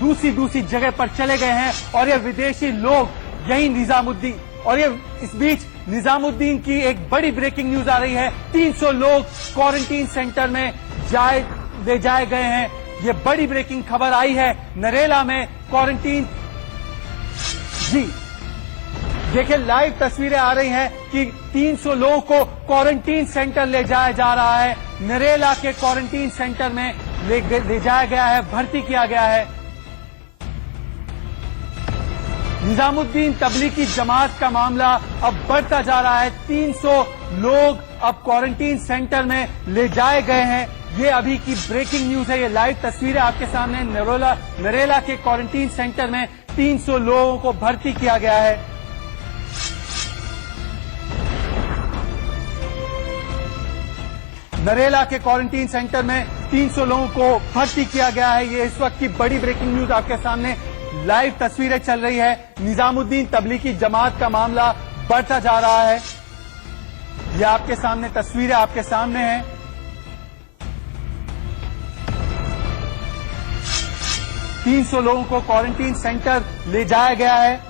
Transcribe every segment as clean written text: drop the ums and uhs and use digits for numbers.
दूसरी जगह पर चले गए हैं और ये विदेशी लोग यही निजामुद्दीन, और ये इस बीच निजामुद्दीन की एक बड़ी ब्रेकिंग न्यूज आ रही है। 300 लोग क्वारंटीन सेंटर में ले जाए गए हैं। ये बड़ी ब्रेकिंग खबर आई है। नरेला में क्वारंटीन, जी देखिए लाइव तस्वीरें आ रही हैं कि 300 लोगों को क्वारंटीन सेंटर ले जाया जा रहा है। नरेला के क्वारंटीन सेंटर में ले जाया गया है, भर्ती किया गया है। निजामुद्दीन तबलीगी जमात का मामला अब बढ़ता जा रहा है। 300 लोग अब क्वारंटीन सेंटर में ले जाए गए हैं। ये अभी की ब्रेकिंग न्यूज है। ये लाइव तस्वीरें आपके सामने। नरेला के क्वारंटीन सेंटर में 300 लोगों को भर्ती किया गया है। नरेला के क्वारंटीन सेंटर में 300 लोगों को भर्ती किया गया है। ये इस वक्त की बड़ी ब्रेकिंग न्यूज आपके सामने लाइव तस्वीरें चल रही है। निजामुद्दीन तबलीगी जमात का मामला बढ़ता जा रहा है। ये आपके सामने तस्वीरें आपके सामने हैं। तीन लोगों को क्वारंटीन सेंटर ले जाया गया है।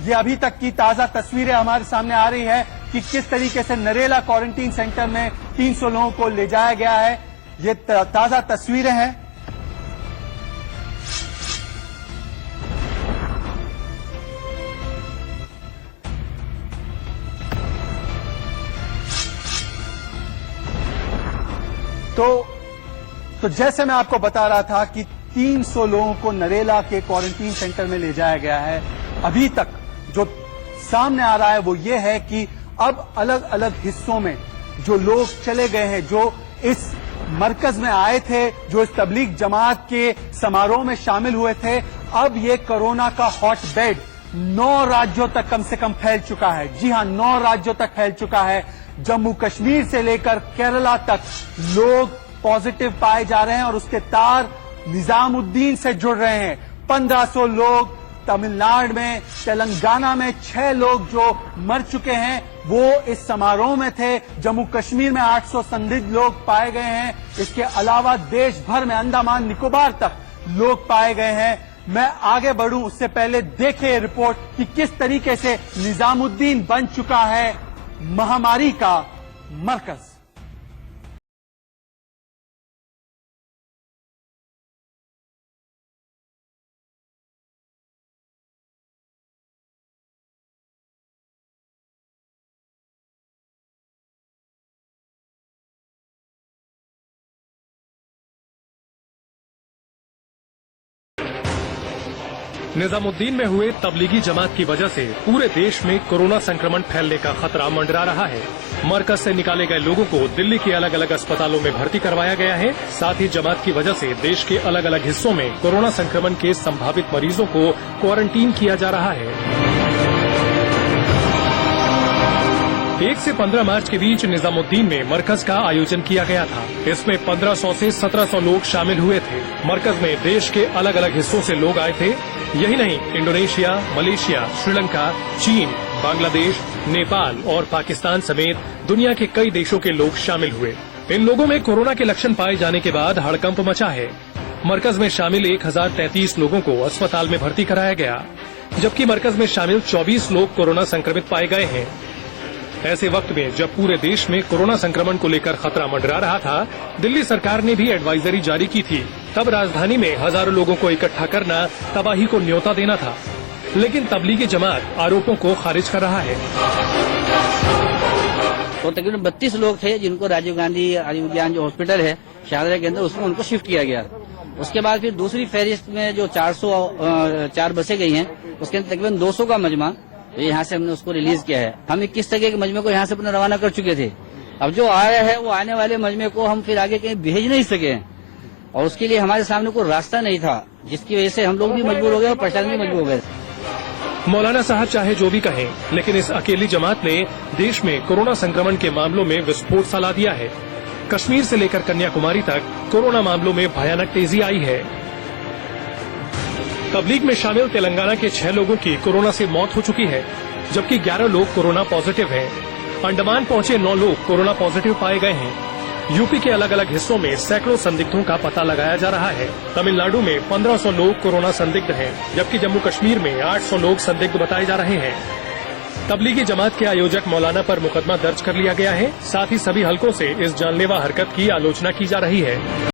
ये अभी तक की ताजा तस्वीरें हमारे सामने आ रही है कि किस तरीके से नरेला क्वारंटीन सेंटर में 300 लोगों को ले जाया गया है। ये ताजा तस्वीरें हैं। तो जैसे मैं आपको बता रहा था कि 300 लोगों को नरेला के क्वारंटीन सेंटर में ले जाया गया है। अभी तक जो सामने आ रहा है वो ये है कि अब अलग अलग हिस्सों में जो लोग चले गए हैं, जो इस मरकज में आए थे, जो इस तबलीग जमात के समारोह में शामिल हुए थे, अब ये कोरोना का हॉटबेड 9 राज्यों तक कम से कम फैल चुका है। जी हां, 9 राज्यों तक फैल चुका है। जम्मू कश्मीर से लेकर केरला तक लोग पॉजिटिव पाए जा रहे हैं और उसके तार निजामुद्दीन से जुड़ रहे हैं। 1500 लोग तमिलनाडु में, तेलंगाना में 6 लोग जो मर चुके हैं वो इस समारोह में थे। जम्मू कश्मीर में 800 संदिग्ध लोग पाए गए हैं। इसके अलावा देश भर में अंडमान निकोबार तक लोग पाए गए हैं। मैं आगे बढ़ूं उससे पहले देखें रिपोर्ट कि किस तरीके से निजामुद्दीन बन चुका है महामारी का मरकज। निजामुद्दीन में हुए तबलीगी जमात की वजह से पूरे देश में कोरोना संक्रमण फैलने का खतरा मंडरा रहा है। मरकज से निकाले गए लोगों को दिल्ली के अलग अलग अस्पतालों में भर्ती करवाया गया है। साथ ही जमात की वजह से देश के अलग अलग हिस्सों में कोरोना संक्रमण के संभावित मरीजों को क्वारंटीन किया जा रहा है। 1 से 15 मार्च के बीच निजामुद्दीन में मरकज का आयोजन किया गया था। इसमें 1500 से 1700 लोग शामिल हुए थे। मरकज में देश के अलग अलग हिस्सों से लोग आए थे। यही नहीं, इंडोनेशिया, मलेशिया, श्रीलंका, चीन, बांग्लादेश, नेपाल और पाकिस्तान समेत दुनिया के कई देशों के लोग शामिल हुए। इन लोगों में कोरोना के लक्षण पाए जाने के बाद हड़कंप मचा है। मरकज में शामिल 1033 लोगों को अस्पताल में भर्ती कराया गया, जबकि मरकज में शामिल 24 लोग कोरोना संक्रमित पाए गए हैं। ऐसे वक्त में जब पूरे देश में कोरोना संक्रमण को लेकर खतरा मंडरा रहा था, दिल्ली सरकार ने भी एडवाइजरी जारी की थी। तब राजधानी में हजारों लोगों को इकट्ठा करना तबाही को न्योता देना था, लेकिन तबलीगी जमात आरोपों को खारिज कर रहा है। तो तकरीबन 32 लोग थे जिनको राजीव गांधी आयुर्विज्ञान जो हॉस्पिटल है शाहदरा के अंदर, उसमें उनको शिफ्ट किया गया। उसके बाद फिर दूसरी फहरिस्त में जो 404 बसें गई हैं, उसके अंदर तकरीबन 200 का मजमा, तो यहाँ से हमने उसको रिलीज किया है। हम 21 तरह के मजमे को यहाँ से अपने रवाना कर चुके थे। अब जो आ रहे हैं वो आने वाले मजमे को हम फिर आगे कहीं भेज नहीं सके और उसके लिए हमारे सामने कोई रास्ता नहीं था, जिसकी वजह से हम लोग भी मजबूर हो गए और प्रशासन भी मजबूर हो गए। मौलाना साहब चाहे जो भी कहें, लेकिन इस अकेली जमात ने देश में कोरोना संक्रमण के मामलों में विस्फोट सा ला दिया है। कश्मीर से लेकर कन्याकुमारी तक कोरोना मामलों में भयानक तेजी आई है। तबलीग में शामिल तेलंगाना के 6 लोगों की कोरोना से मौत हो चुकी है, जबकि 11 लोग कोरोना पॉजिटिव हैं। अंडमान पहुंचे 9 लोग कोरोना पॉजिटिव पाए गए हैं। यूपी के अलग अलग हिस्सों में सैकड़ों संदिग्धों का पता लगाया जा रहा है। तमिलनाडु में 1500 लोग कोरोना संदिग्ध हैं, जबकि जम्मू कश्मीर में 800 लोग संदिग्ध बताए जा रहे हैं। तबलीगी जमात के आयोजक मौलाना पर मुकदमा दर्ज कर लिया गया है। साथ ही सभी हलकों से इस जानलेवा हरकत की आलोचना की जा रही है।